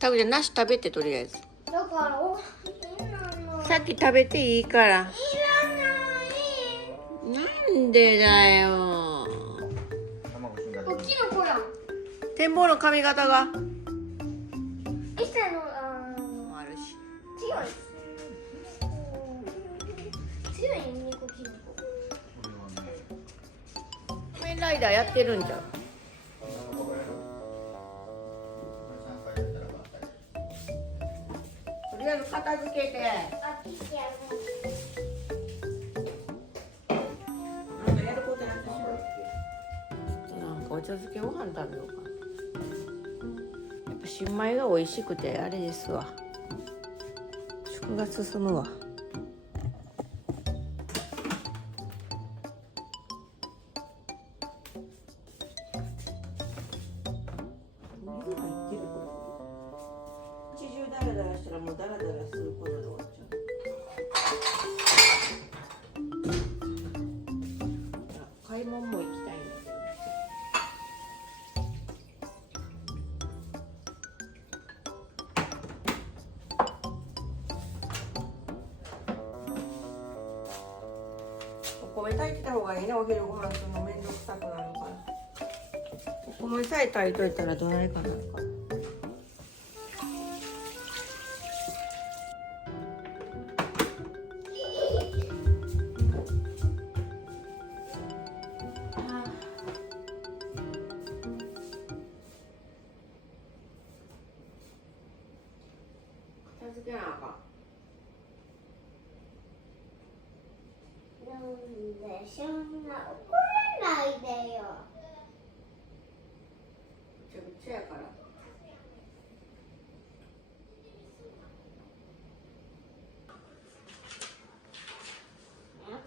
タクちゃん梨食べてとりあえず。だからいらない。さっき食べていいから。いらない。なんでだよ。こっちの子やん。展望の髪型が一歳のあるし。強い。強い猫キノコ。仮面ライダーやってるんじゃん。とりあえず片付けて。あ、切ってやる。なんかやることやってしまう。なんかお茶漬けご飯食べようかな。やっぱ新米が美味しくてあれですわ。食が進むわ。ダラダラしたらもうダラダラすることで終わっちゃう。買い物も行きたいんだけど。お米炊いてた方がいいね。お昼ご飯するのめんどくさくなるから。お米さえ炊いといたらどないかなるから。片付けなあかん。なんでそんな怒らないでよ。ぐちゃぐちゃやから。なんか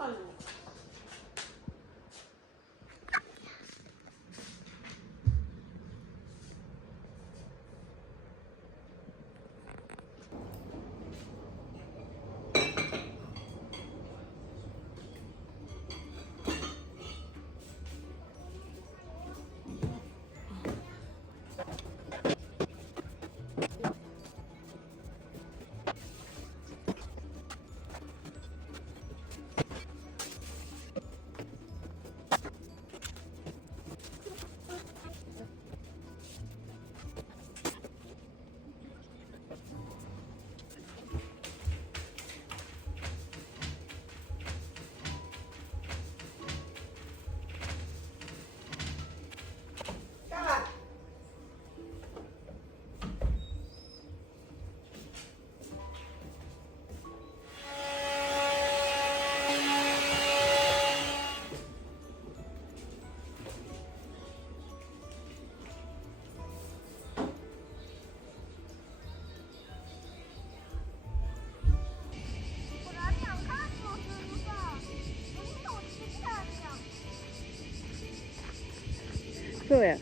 そうや。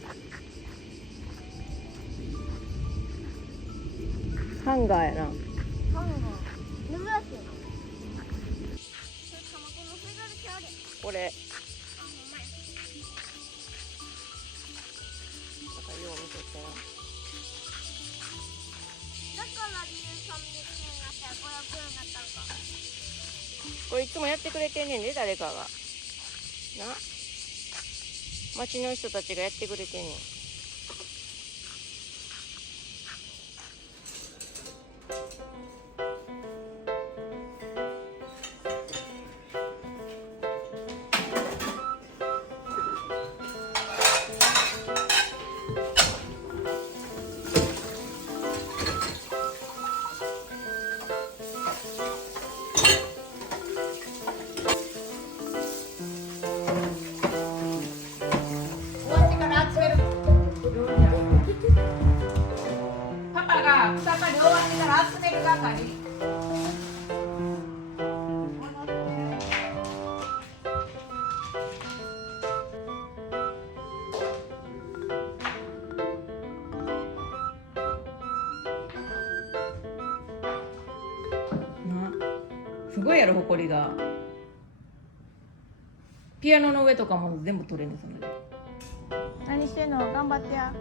ハンガーやな。ハンガー。珍しいな。それ卵のせがれちゃうで。これ。あ、ほんまや。だからよう見てたよ。だから理由300円になったら500円になったんか。これいつもやってくれてんねんで、誰かが。な。町の人たちがやってくれてんねん。パパが草刈り終わってから集める係。すごいやろ、ほこりが。ピアノの上とかも全部取れるんですよね。何してんの？頑張ってや。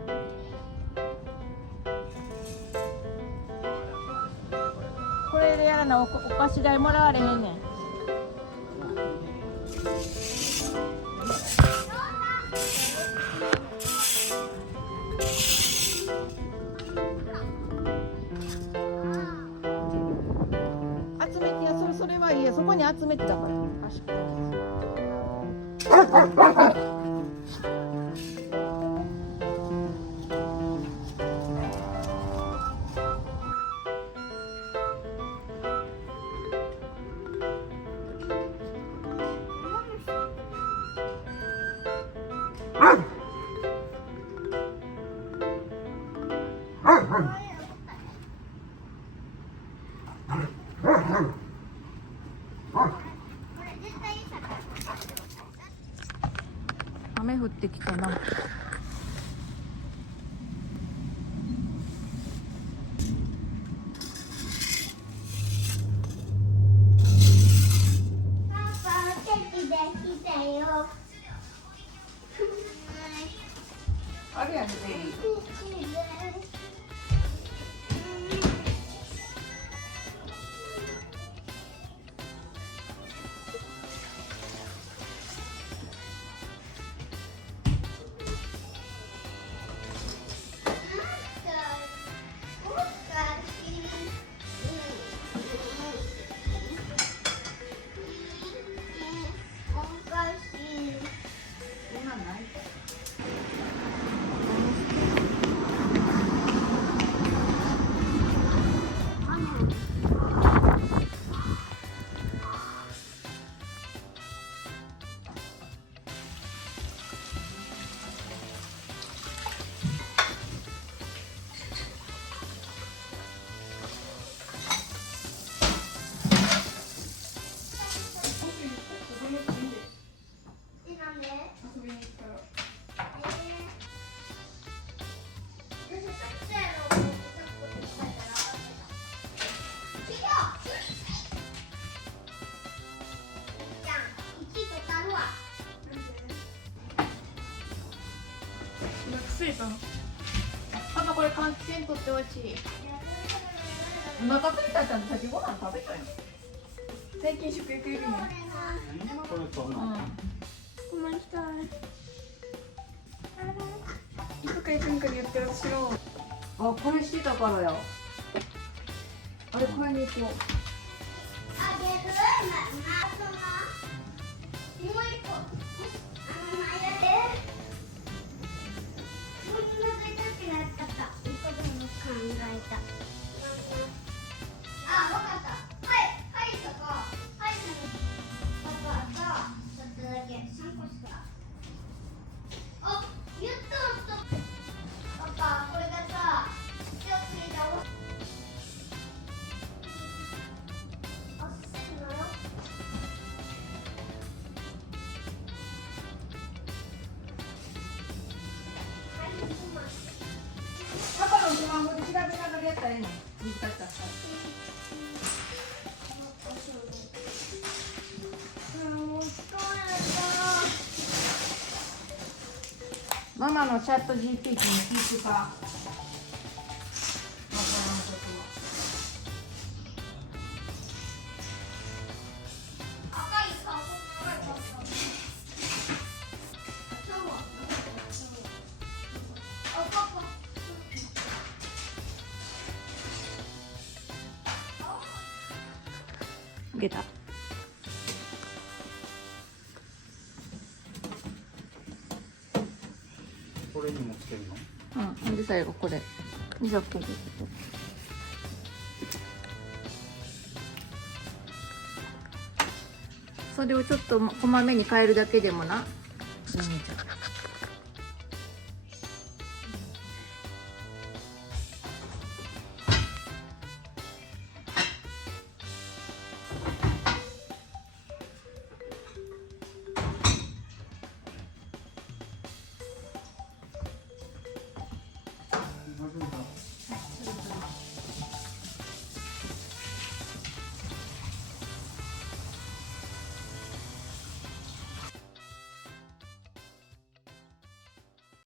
でやらなお菓子代もらわれへんねん。集めてや、それはいいや、そこに集めてだから。雨降ってきたな。あれやね。パパこれ換気扇取ってほしい。お腹空いたらちゃんと先ご飯食べたよ。最近食欲いるの。これとうん。ごめんなさい。いつか行くんかによって私のあ、これしてたからや。あれ買いに行こう。あげる。もう一個。考えた。あ、わかった。はい、はいとか、はいパパがちょっとだけ3個しか。あ、言ったと。パパ、これがさ、今日ついたお。あ、せんのよ。はい、今。パパのスマホで調べながらやったらええの。難しかったら。ママのチャット GPT に聞くか。わからんことは。赤い顔、赤い顔。あ、パパ。出た。これにもつけるの？うん、ほんで最後これ。じゃあここ。それをちょっとこまめに変えるだけでもな。まず